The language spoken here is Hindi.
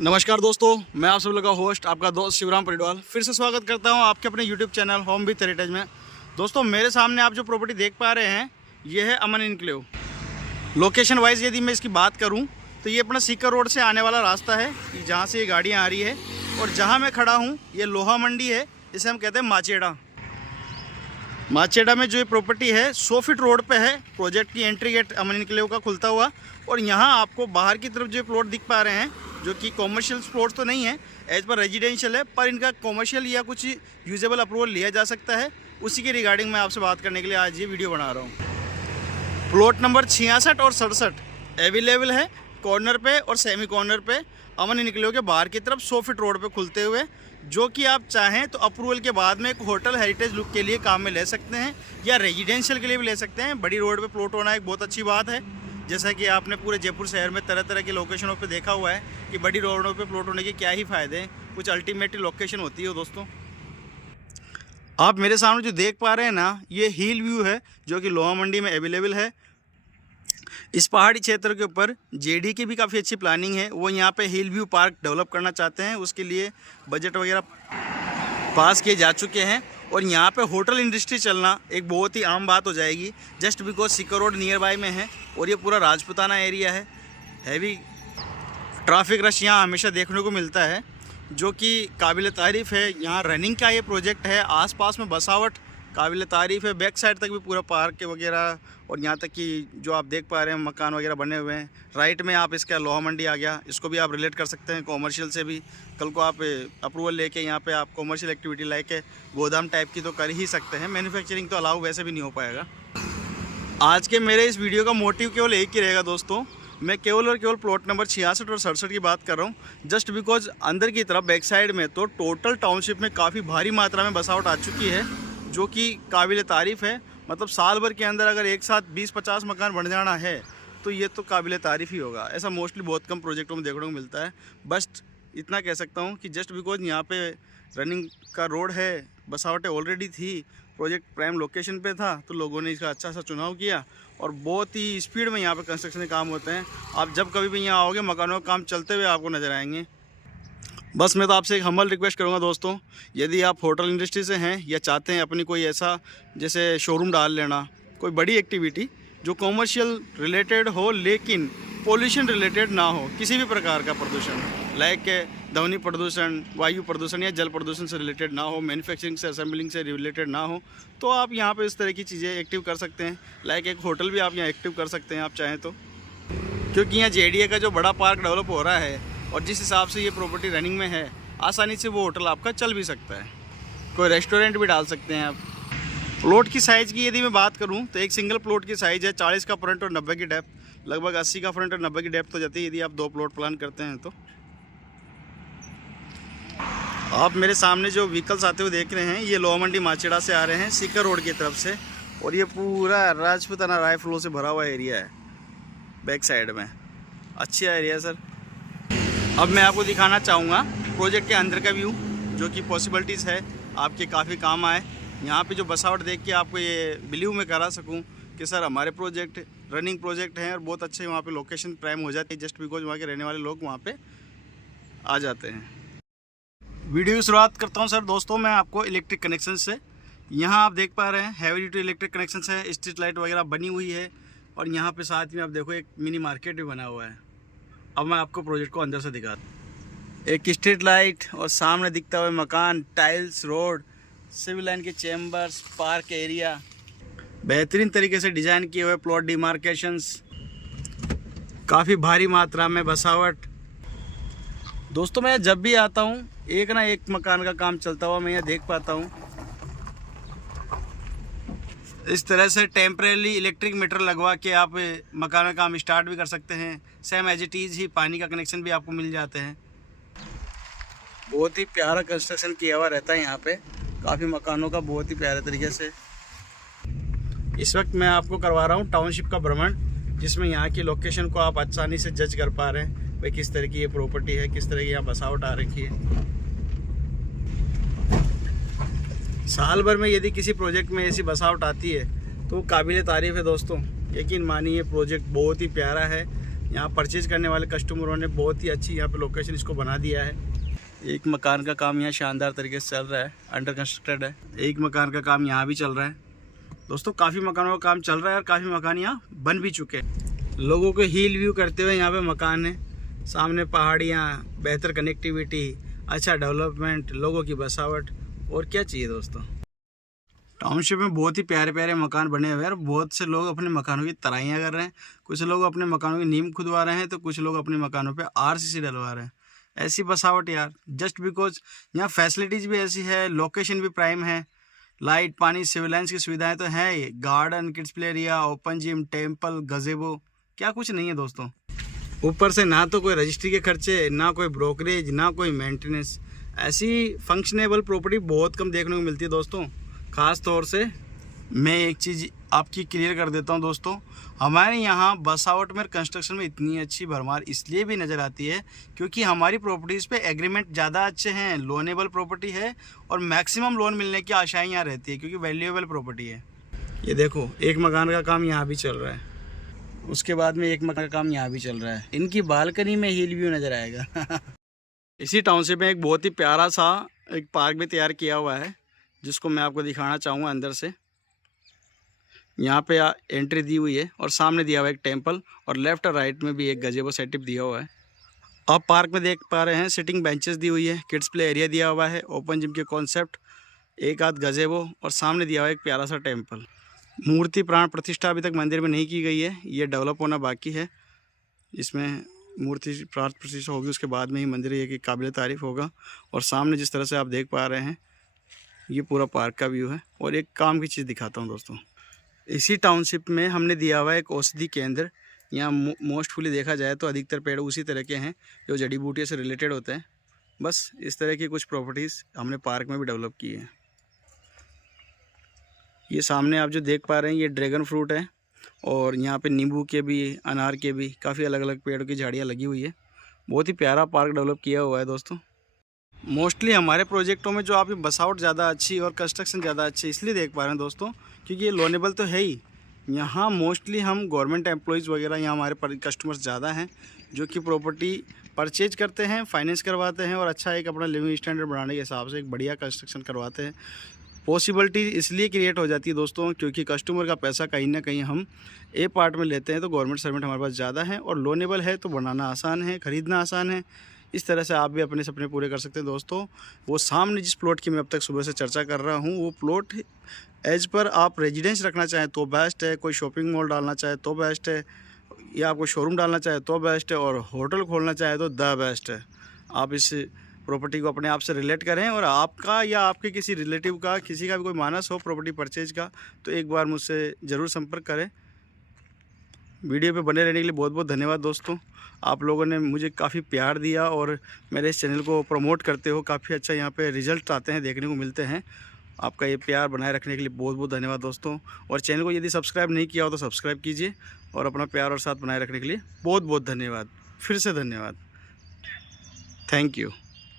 नमस्कार दोस्तों, मैं आप सब लोग का होस्ट आपका दोस्त शिवराम परिडवाल फिर से स्वागत करता हूं आपके अपने YouTube channel home with heritage में। दोस्तों, मेरे सामने आप जो प्रॉपर्टी देख पा रहे हैं ये है अमन इनक्लेव। लोकेशन वाइज यदि मैं इसकी बात करूं तो ये अपना सीकर रोड से आने वाला रास्ता है, जहां से ये गाड़ियां आ रही है। और जहां मैं खड़ा हूं ये लोहा मंडी है, इसे हम कहते हैं माचेड़ा। माचेड़ा में जो ये प्रॉपर्टी है 100 फीट रोड पे है। प्रोजेक्ट की एंट्री गेट अमन इनक्लेव का खुलता हुआ, और यहाँ आपको बाहर की तरफ जो प्लॉट दिख पा रहे हैं, जो कि कॉमर्शियल प्लॉट तो नहीं है, एज पर रेजिडेंशियल है, पर इनका कॉमर्शियल या कुछ यूजेबल अप्रूवल लिया जा सकता है। उसी के रिगार्डिंग मैं आपसे बात करने के लिए आज ये वीडियो बना रहा हूँ। प्लॉट नंबर 66 और 67 अवेलेबल है कॉर्नर पे और सेमी कॉर्नर पे अमन इनक्लेव के बाहर की तरफ 100 फीट रोड पे खुलते हुए, जो कि आप चाहें तो अप्रूवल के बाद में एक होटल हेरिटेज लुक के लिए काम में ले सकते हैं या रेजिडेंशियल के लिए भी ले सकते हैं। बड़ी रोड पे प्लॉट होना एक बहुत अच्छी बात है। जैसा कि आपने पूरे जयपुर शहर में तरह तरह की लोकेशनों पे देखा हुआ है कि बड़ी रोडों पे प्लॉट होने के क्या ही फ़ायदे हैं, कुछ अल्टीमेटली लोकेशन होती है। दोस्तों, आप मेरे सामने जो देख पा रहे हैं ना, ये हिल व्यू है जो कि लोहा मंडी में अवेलेबल है। इस पहाड़ी क्षेत्र के ऊपर जेडी की भी काफ़ी अच्छी प्लानिंग है। वो यहाँ पे हिल व्यू पार्क डेवलप करना चाहते हैं, उसके लिए बजट वगैरह पास किए जा चुके हैं। और यहाँ पे होटल इंडस्ट्री चलना एक बहुत ही आम बात हो जाएगी, just because Sikar road near by में है और ये पूरा राजपुताना एरिया है। हैवी ट्रैफिक रश यहाँ हमेशा देखने को मिलता है, जो कि काबिल तारीफ़ है। यहाँ रनिंग का ये प्रोजेक्ट है, आसपास में बसावट काबिल तारीफ़ है। बैक साइड तक भी पूरा पार्क वगैरह, और यहाँ तक कि जो आप देख पा रहे हैं मकान वगैरह बने हुए हैं। राइट में आप इसका लोहा मंडी आ गया, इसको भी आप रिलेट कर सकते हैं कॉमर्शियल से भी। कल को आप अप्रूवल लेके यहाँ पे आप कॉमर्शियल एक्टिविटी लाइक गोदाम टाइप की तो कर ही सकते हैं। मैन्युफैक्चरिंग तो अलाउ वैसे भी नहीं हो पाएगा। आज के मेरे इस वीडियो का मोटिव केवल एक ही रहेगा दोस्तों, मैं केवल और केवल प्लॉट नंबर 66 और 67 की बात कर रहा हूँ। जस्ट बिकॉज अंदर की तरफ बैक साइड में तो टोटल टाउनशिप में काफ़ी भारी मात्रा में बसावट आ चुकी है, जो कि काबिल तारीफ़ है। मतलब साल भर के अंदर अगर एक साथ 20-50 मकान बन जाना है तो ये तो काबिल तारीफ़ ही होगा। ऐसा मोस्टली बहुत कम प्रोजेक्टों में देखने को मिलता है। बस इतना कह सकता हूँ कि जस्ट बिकॉज यहाँ पे रनिंग का रोड है, बसावटें ऑलरेडी थी, प्रोजेक्ट प्राइम लोकेशन पे था, तो लोगों ने इसका अच्छा सा चुनाव किया और बहुत ही स्पीड में यहाँ पे कंस्ट्रक्शन के काम होते हैं। आप जब कभी भी यहाँ आओगे मकानों का काम चलते हुए आपको नज़र आएंगे। बस मैं तो आपसे एक हम्बल रिक्वेस्ट करूंगा दोस्तों, यदि आप होटल इंडस्ट्री से हैं या चाहते हैं अपनी कोई ऐसा जैसे शोरूम डाल लेना, कोई बड़ी एक्टिविटी जो कॉमर्शियल रिलेटेड हो लेकिन पोल्यूशन रिलेटेड ना हो, किसी भी प्रकार का प्रदूषण लाइक ध्वनि प्रदूषण, वायु प्रदूषण या जल प्रदूषण से रिलेटेड ना हो, मैन्युफैक्चरिंग से असेंबलिंग से रिलेटेड ना हो, तो आप यहाँ पर इस तरह की चीज़ें एक्टिव कर सकते हैं। लाइक एक होटल भी आप यहाँ एक्टिव कर सकते हैं आप चाहें तो, क्योंकि यहाँ JDA का जो बड़ा पार्क डेवलप हो रहा है और जिस हिसाब से ये प्रॉपर्टी रनिंग में है, आसानी से वो होटल आपका चल भी सकता है। कोई रेस्टोरेंट भी डाल सकते हैं आप। प्लॉट की साइज़ की यदि मैं बात करूं तो एक सिंगल प्लॉट की साइज़ है 40 का फ्रंट और 90 की डेप्थ, लगभग 80 का फ्रंट और 90 की डेप्थ हो जाती है यदि आप 2 प्लॉट प्लान करते हैं तो। आप मेरे सामने जो व्हीकल्स आते हुए देख रहे हैं ये लोहा मंडी माचेड़ा से आ रहे हैं सीकर रोड की तरफ से, और ये पूरा राजपुताना राय फ्लो से भरा हुआ एरिया है। बैक साइड में अच्छा एरिया है सर। अब मैं आपको दिखाना चाहूँगा प्रोजेक्ट के अंदर का व्यू, जो कि पॉसिबिलिटीज़ है आपके काफ़ी काम आए। यहाँ पे जो बसावट देख के आपको ये बिलीव में करा सकूँ कि सर हमारे प्रोजेक्ट रनिंग प्रोजेक्ट हैं और बहुत अच्छे वहाँ पे लोकेशन प्राइम हो जाती है, जस्ट बिकॉज वहाँ के रहने वाले लोग वहाँ पे आ जाते हैं। वीडियो की शुरुआत करता हूँ सर दोस्तों मैं आपको इलेक्ट्रिक कनेक्शन से। यहाँ आप देख पा रहे हैं हैवी ड्यूटी इलेक्ट्रिक कनेक्शन है, स्ट्रीट लाइट वगैरह बनी हुई है, और यहाँ पर साथ में आप देखो एक मिनी मार्केट भी बना हुआ है। अब मैं आपको प्रोजेक्ट को अंदर से दिखाता हूँ। एक स्ट्रीट लाइट और सामने दिखता हुआ मकान, टाइल्स रोड, सिविल लाइन के चैम्बर्स, पार्क एरिया, बेहतरीन तरीके से डिज़ाइन किए हुए प्लॉट डिमार्केशंस, काफ़ी भारी मात्रा में बसावट। दोस्तों, मैं जब भी आता हूँ एक ना एक मकान का काम चलता हुआ मैं यहाँ देख पाता हूँ। इस तरह से टेम्परेरी इलेक्ट्रिक मीटर लगवा के आप मकान का काम स्टार्ट भी कर सकते हैं। सेम एज इट इज़ ही पानी का कनेक्शन भी आपको मिल जाते हैं। बहुत ही प्यारा कंस्ट्रक्शन किया हुआ रहता है यहाँ पे, काफ़ी मकानों का बहुत ही प्यारे तरीके से। इस वक्त मैं आपको करवा रहा हूँ टाउनशिप का भ्रमण, जिसमें यहाँ की लोकेशन को आप आसानी से जज कर पा रहे हैं भाई किस तरह की ये प्रॉपर्टी है, किस तरह की यहाँ बसावट आ रखी है। साल भर में यदि किसी प्रोजेक्ट में ऐसी बसावट आती है तो काबिल तारीफ़ है दोस्तों। यकीन मानिए प्रोजेक्ट बहुत ही प्यारा है, यहाँ परचेज करने वाले कस्टमरों ने बहुत ही अच्छी यहाँ पे लोकेशन इसको बना दिया है। एक मकान का काम यहाँ शानदार तरीके से चल रहा है, अंडर कंस्ट्रक्टेड है। एक मकान का काम यहाँ भी चल रहा है दोस्तों। काफ़ी मकानों का काम चल रहा है और काफ़ी मकान यहाँ बन भी चुके हैं। लोगों को हिल व्यू करते हुए यहाँ पे मकान है, सामने पहाड़ियाँ, बेहतर कनेक्टिविटी, अच्छा डेवलपमेंट, लोगों की बसावट, और क्या चाहिए दोस्तों। टाउनशिप में बहुत ही प्यारे प्यारे मकान बने हुए हैं और बहुत से लोग अपने मकानों की तराइयाँ कर रहे हैं। कुछ लोग अपने मकानों की नींव खुदवा रहे हैं तो कुछ लोग अपने मकानों पे आरसीसी डलवा रहे हैं। ऐसी बसावट यार, जस्ट बिकॉज यहाँ फैसिलिटीज़ भी ऐसी है, लोकेशन भी प्राइम है, लाइट, पानी, सिविल लाइन्स की सुविधाएँ तो हैं ही, garden, kids play area, open gym, temple, gazebo, क्या कुछ नहीं है दोस्तों। ऊपर से ना तो कोई रजिस्ट्री के खर्चे, ना कोई ब्रोकरेज, ना कोई मेंटेनेंस। ऐसी फंक्शनेबल प्रॉपर्टी बहुत कम देखने को मिलती है दोस्तों। ख़ास तौर से मैं एक चीज़ आपकी क्लियर कर देता हूं दोस्तों, हमारे यहाँ बसावट में, कंस्ट्रक्शन में इतनी अच्छी भरमार इसलिए भी नज़र आती है क्योंकि हमारी प्रॉपर्टीज़ पे एग्रीमेंट ज़्यादा अच्छे हैं, लोनेबल प्रॉपर्टी है और मैक्सिमम लोन मिलने की आशाएं यहाँ रहती है क्योंकि वैल्यूएबल प्रॉपर्टी है। ये देखो, एक मकान का काम यहाँ भी चल रहा है, उसके बाद में एक मकान का काम यहाँ भी चल रहा है। इनकी बालकनी में हिल व्यू नज़र आएगा। इसी टाउनशिप में एक बहुत ही प्यारा सा एक पार्क भी तैयार किया हुआ है जिसको मैं आपको दिखाना चाहूँगा अंदर से। यहाँ पे एंट्री दी हुई है और सामने दिया हुआ है एक टेंपल और लेफ्ट और राइट में भी एक गजेबो सेटअप दिया हुआ है। आप पार्क में देख पा रहे हैं सिटिंग बेंचेस दी हुई है, किड्स प्ले एरिया दिया हुआ है, ओपन जिम के कॉन्सेप्ट, एक आध गजेबो और सामने दिया हुआ है एक प्यारा सा टेम्पल। मूर्ति प्राण प्रतिष्ठा अभी तक मंदिर में नहीं की गई है, ये डेवलप होना बाकी है। इसमें मूर्ति प्राण प्रतिष्ठा होगी उसके बाद में ही मंदिर ये कि काबिल तारीफ़ होगा। और सामने जिस तरह से आप देख पा रहे हैं ये पूरा पार्क का व्यू है। और एक काम की चीज़ दिखाता हूँ दोस्तों, इसी टाउनशिप में हमने दिया हुआ है एक औषधि केंद्र। यहाँ मोस्टफुली देखा जाए तो अधिकतर पेड़ उसी तरह के हैं जो जड़ी बूटियों से रिलेटेड होते हैं। बस इस तरह की कुछ प्रॉपर्टीज़ हमने पार्क में भी डेवलप की हैं। ये सामने आप जो देख पा रहे हैं ये ड्रैगन फ्रूट है और यहाँ पे नींबू के भी, अनार के भी काफ़ी अलग अलग पेड़ों की झाड़ियाँ लगी हुई है। बहुत ही प्यारा पार्क डेवलप किया हुआ है दोस्तों। मोस्टली हमारे प्रोजेक्टों में जो आप बसावट ज़्यादा अच्छी और कंस्ट्रक्शन ज़्यादा अच्छी इसलिए देख पा रहे हैं दोस्तों क्योंकि ये लोनेबल तो है ही। यहाँ मोस्टली हम गवर्नमेंट एम्प्लॉयज़ वगैरह यहाँ हमारे कस्टमर्स ज़्यादा हैं जो कि प्रॉपर्टी परचेज करते हैं, फाइनेंस करवाते हैं और अच्छा एक अपना लिविंग स्टैंडर्ड बढ़ाने के हिसाब से एक बढ़िया कंस्ट्रक्शन करवाते हैं। पॉसिबिलिटी इसलिए क्रिएट हो जाती है दोस्तों क्योंकि कस्टमर का पैसा कहीं ना कहीं हम ए पार्ट में लेते हैं तो गवर्नमेंट सर्वेंट हमारे पास ज़्यादा है और लोनेबल है तो बनाना आसान है, ख़रीदना आसान है। इस तरह से आप भी अपने सपने पूरे कर सकते हैं दोस्तों। वो सामने जिस प्लॉट की मैं अब तक सुबह से चर्चा कर रहा हूँ वो प्लॉट एज पर आप रेजिडेंस रखना चाहें तो बेस्ट है, कोई शॉपिंग मॉल डालना चाहे तो बेस्ट है, या आपको शोरूम डालना चाहे तो बेस्ट है और होटल खोलना चाहे तो द बेस्ट है। आप इस प्रॉपर्टी को अपने आप से रिलेट करें और आपका या आपके किसी रिलेटिव का, किसी का भी कोई मानस हो प्रॉपर्टी परचेज का तो एक बार मुझसे ज़रूर संपर्क करें। वीडियो पे बने रहने के लिए बहुत बहुत धन्यवाद दोस्तों। आप लोगों ने मुझे काफ़ी प्यार दिया और मेरे इस चैनल को प्रमोट करते हो, काफ़ी अच्छा यहाँ पे रिजल्ट आते हैं, देखने को मिलते हैं। आपका ये प्यार बनाए रखने के लिए बहुत बहुत धन्यवाद दोस्तों। और चैनल को यदि सब्सक्राइब नहीं किया हो तो सब्सक्राइब कीजिए और अपना प्यार और साथ बनाए रखने के लिए बहुत बहुत धन्यवाद। फिर से धन्यवाद। Thank you.